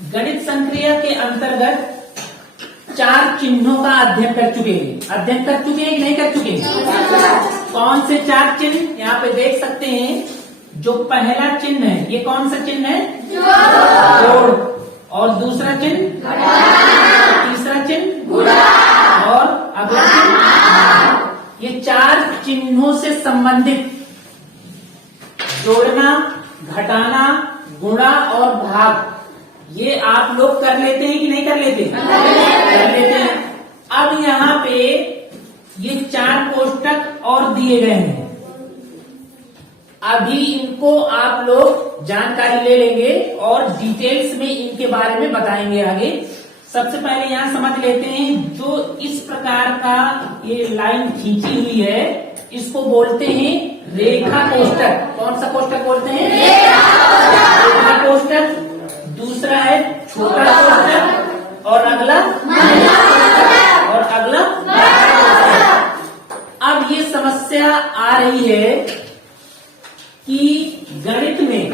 गणित संक्रिया के अंतर्गत 4 चिन्हों का अध्ययन कर चुके हैं। अध्ययन कर चुके हैं कि नहीं कर चुके हैं? कौन से 4 चिन्ह? यहाँ पे देख सकते हैं। जो पहला चिन्ह है, ये कौन सा चिन्ह है? जोड़। और दूसरा चिन्ह? तीसरा चिन्ह? और अगला चिन्ह? ये 4 चिन्हों से संबंधित जोड़ना, घटाना, गुणा और भाग, ये आप लोग कर लेते हैं कि नहीं कर लेते? कर लेते हैं। अब यहाँ पे ये 4 कोष्टक और दिए गए हैं। अभी इनको आप लोग जानकारी ले लेंगे और डिटेल्स में इनके बारे में बताएंगे आगे। सबसे पहले यहाँ समझ लेते हैं, जो इस प्रकार का ये लाइन खींची हुई है, इसको बोलते हैं रेखा कोष्टक। कौन सा कोष्टक बोलते हैं? रेखा कोष्टक। दूसरा है छोटा कोष्टक और अगला और अगला। अब ये समस्या आ रही है कि गणित में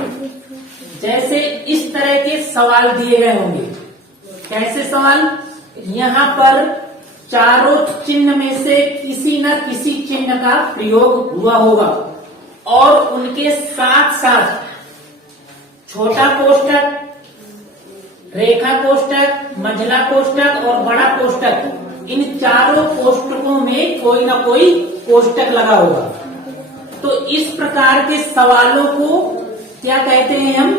जैसे इस तरह के सवाल दिए गए होंगे। कैसे सवाल? यहाँ पर चारों चिन्ह में से किसी न किसी चिन्ह का प्रयोग हुआ होगा और उनके साथ साथ छोटा कोष्टक, रेखा कोष्टक, मंझला कोष्टक और बड़ा कोष्टक, इन चारों कोष्टकों में कोई ना कोई कोष्टक लगा होगा। तो इस प्रकार के सवालों को क्या कहते हैं हम?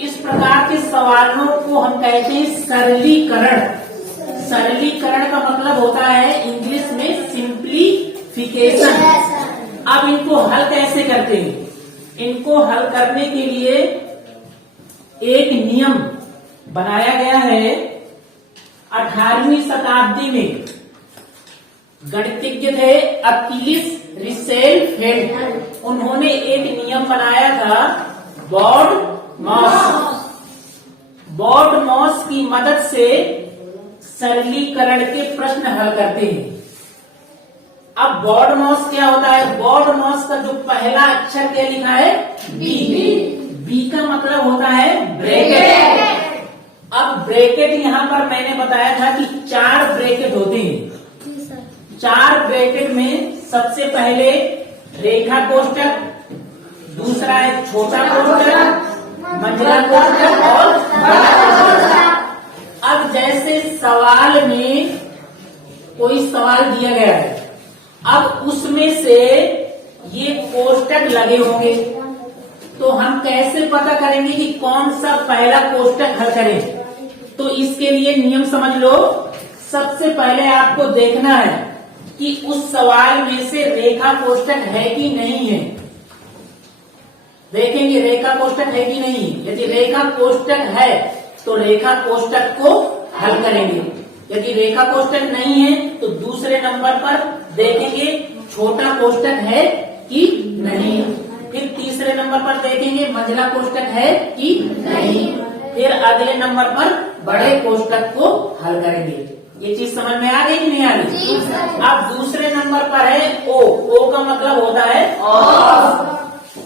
इस प्रकार के सवालों को हम कहते हैं सरलीकरण। सरलीकरण का मतलब होता है इंग्लिश में सिंप्लीफिकेशन। अब इनको हल कैसे करते हैं? इनको हल करने के लिए एक नियम बनाया गया है। 18वीं शताब्दी में गणितज्ञ थे अकिलिस रिसेलफेल्ड। उन्होंने एक नियम बनाया था बॉर्डमॉस की मदद से सरलीकरण के प्रश्न हल करते हैं। अब बॉर्डमॉस क्या होता है? बॉर्डमॉस का जो पहला अक्षर क्या लिखा है? बी का मतलब होता है ब्रैकेट। अब ब्रैकेट यहाँ पर मैंने बताया था कि 4 ब्रैकेट होते हैं। 4 ब्रैकेट में सबसे पहले रेखा कोष्टक, दूसरा है छोटा कोष्टक, मंझला कोष्टक और बड़ा कोष्टक। अब जैसे सवाल में कोई सवाल दिया गया है, अब उसमें से ये कोष्टक लगे होंगे, तो हम कैसे पता करेंगे कि कौन सा पहला कोष्टक हल करें? तो इसके लिए नियम समझ लो। सबसे पहले आपको देखना है कि उस सवाल में से रेखा कोष्टक है कि नहीं है। देखेंगे रेखा कोष्टक है कि नहीं। यदि रेखा कोष्टक है तो रेखा कोष्टक को हल करेंगे। यदि रेखा कोष्टक नहीं है तो दूसरे नंबर पर देखेंगे छोटा कोष्टक है कि नहीं। फिर तीसरे नंबर पर देखेंगे मंझला कोष्टक है कि नहीं। फिर अगले नंबर पर बड़े कोष्टक को हल करेंगे। ये चीज समझ में आ गई कि नहीं आ गई? अब दूसरे नंबर पर है ओ का मतलब होता है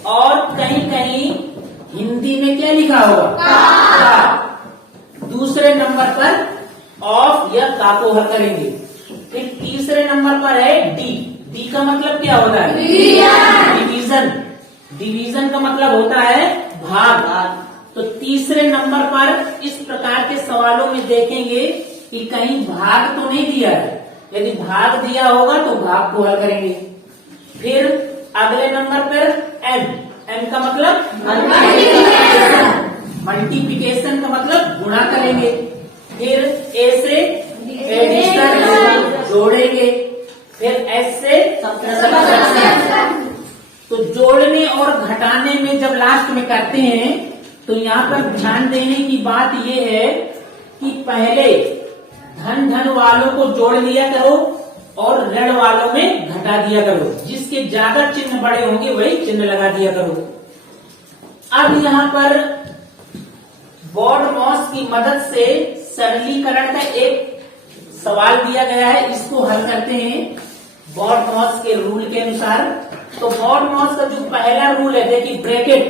और कहीं कहीं हिंदी में क्या लिखा होगा? का। दूसरे नंबर पर ऑफ या का को हल करेंगे। फिर तीसरे नंबर पर है डी का मतलब क्या होता है? डिवीजन। डिवीजन का मतलब होता है भाग। तो तीसरे नंबर पर इस प्रकार के सवालों में देखेंगे कि कहीं भाग तो नहीं दिया है। यदि भाग दिया होगा तो भाग को हल करेंगे। फिर अगले नंबर पर एम का मतलब मल्टीप्लिकेशन का मतलब गुणा करेंगे। फिर ए से एडिशन जोड़ेंगे। फिर एस से सब्ट्रैक्शन। तो जोड़ने और घटाने में जब लास्ट में करते हैं तो यहाँ पर ध्यान देने की बात यह है कि पहले धन वालों को जोड़ लिया करो और ऋण वालों में घटा दिया करो। जिसके ज्यादा चिन्ह बड़े होंगे वही चिन्ह लगा दिया करो। अब यहाँ पर बॉर्डमॉस की मदद से सरलीकरण का एक सवाल दिया गया है, इसको हल करते हैं बॉर्डमॉस के रूल के अनुसार। तो बॉर्डमॉस का जो पहला रूल है, देखिए ब्रैकेट।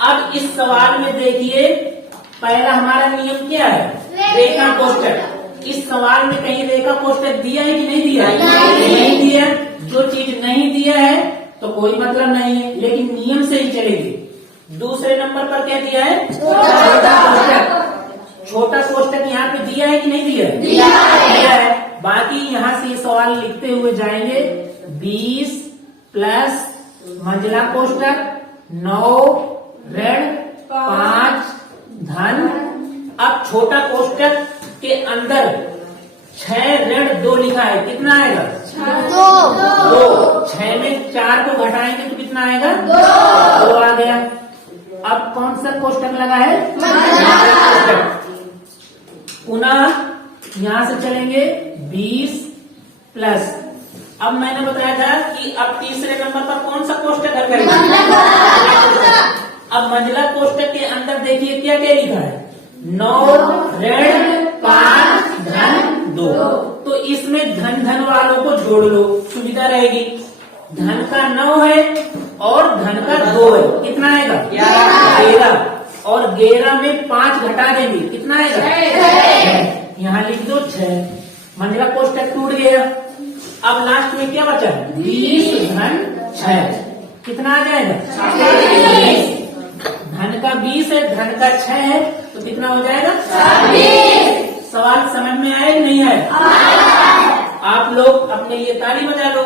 अब इस सवाल में देखिए पहला हमारा नियम क्या है? रेखा कोष्टक। इस सवाल में कहीं रेखा कोष्टक दिया है कि नहीं दिया है? नहीं दिया। जो चीज नहीं दिया है तो कोई मतलब नहीं है, लेकिन नियम से ही चलेगी। दूसरे नंबर पर क्या दिया है? छोटा कोष्टक। छोटा कोष्टक यहाँ पे दिया है कि नहीं दिया है? दिया है। बाकी यहाँ से ये सवाल लिखते हुए जाएंगे 20 प्लस मंझला कोष्टक 9 ऋण 5 धन। अब छोटा कोष्टक के अंदर 6 ऋण 2 लिखा है, कितना आएगा? 2। 6 में 4 को घटाएंगे तो कितना आएगा? 2 आ गया। अब कौन सा कोष्टक लगा है? पुनः यहां से चलेंगे 20 प्लस, अब मैंने बताया था कि अब तीसरे नंबर पर कौन सा कोष्टक हल करेंगे? अब मंझला कोष्टक के अंदर देखिए क्या क्या लिखा है? 9 ऋण 5 धन 2। तो इसमें धन धन वालों को जोड़ लो, सुविधा रहेगी। धन का 9 है और धन का 2 है, कितना आएगा? 11। और 11 में 5 घटा देंगे, कितना आएगा? 6। यहाँ लिख दो 6। मंझला कोष्टक टूट गया। अब लास्ट में क्या बचा? 20 धन 6, कितना आ जाएगा? 20। धन का 20 है, धन का 6 है, तो कितना हो जाएगा? 20। सवाल समझ में आए नहीं आए? आप लोग अपने लिए ताली बजा लो।